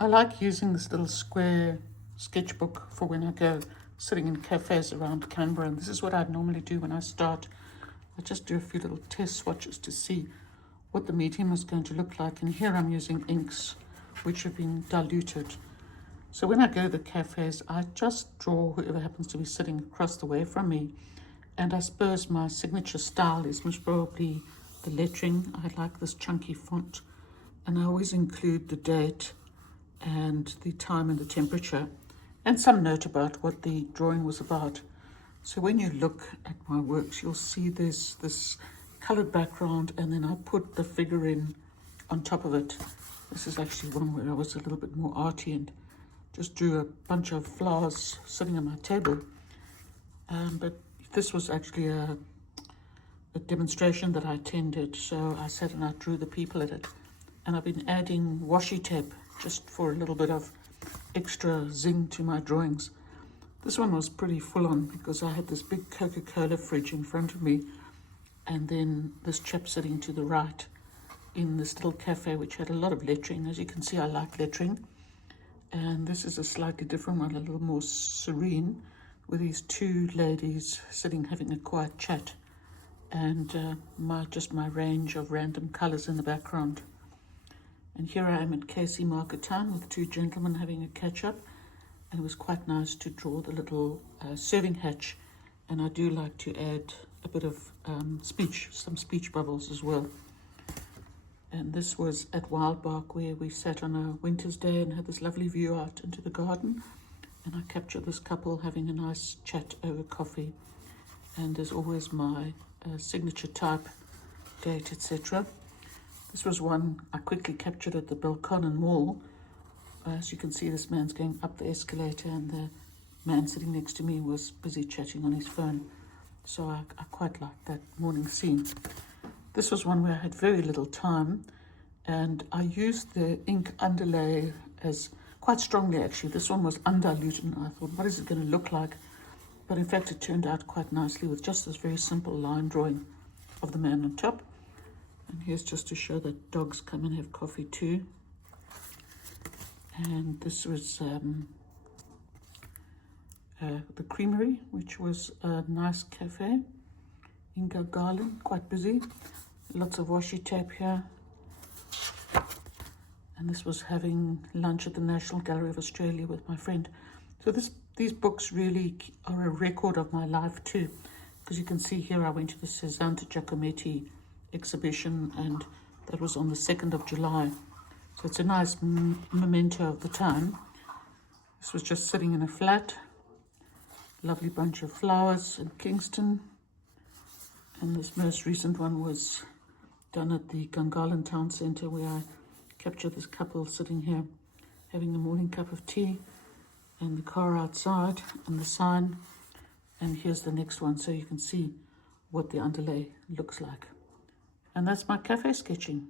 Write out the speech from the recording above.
I like using this little square sketchbook for when I go sitting in cafes around Canberra, and this is what I'd normally do when I start. I just do a few little test swatches to see what the medium is going to look like, and here I'm using inks which have been diluted. So when I go to the cafes, I just draw whoever happens to be sitting across the way from me, and I suppose my signature style is most probably the lettering. I like this chunky font, and I always include the date and the time and the temperature and some note about what the drawing was about. So when you look at my works, you'll see this colored background, and then I put the figure in on top of it. This is actually one where I was a little bit more arty and just drew a bunch of flowers sitting on my table. But this was actually a demonstration that I attended, so I sat and I drew the people at it. And I've been adding washi tape just for a little bit of extra zing to my drawings. This one was pretty full on because I had this big Coca-Cola fridge in front of me, and then this chap sitting to the right in this little cafe which had a lot of lettering. As you can see, I like lettering. And this is a slightly different one, a little more serene, with these two ladies sitting having a quiet chat, and my range of random colors in the background. And here I am at Casey Market Town with two gentlemen having a catch-up, and it was quite nice to draw the little serving hatch, and I do like to add a bit of some speech bubbles as well. And this was at Wildbark, where we sat on a winter's day and had this lovely view out into the garden, and I captured this couple having a nice chat over coffee, and as always my signature type, date, etc. This was one I quickly captured at the Belconnen Mall. As you can see, this man's going up the escalator, and the man sitting next to me was busy chatting on his phone. So I quite liked that morning scene. This was one where I had very little time, and I used the ink underlay as quite strongly actually. This one was undiluted, and I thought, what is it going to look like? But in fact, it turned out quite nicely with just this very simple line drawing of the man on top. And here's just to show that dogs come and have coffee too. And this was the Creamery, which was a nice cafe in Garland, quite busy. Lots of washi tape here. And this was having lunch at the National Gallery of Australia with my friend. So these books really are a record of my life too, because you can see here I went to the Cesante Giacometti exhibition, and that was on the 2nd of July. So it's a nice memento of the time. This was just sitting in a flat. Lovely bunch of flowers in Kingston. And this most recent one was done at the Gungahlin Town Centre, where I captured this couple sitting here having a morning cup of tea, and the car outside and the sign. And here's the next one, so you can see what the underlay looks like. And that's my cafe sketching.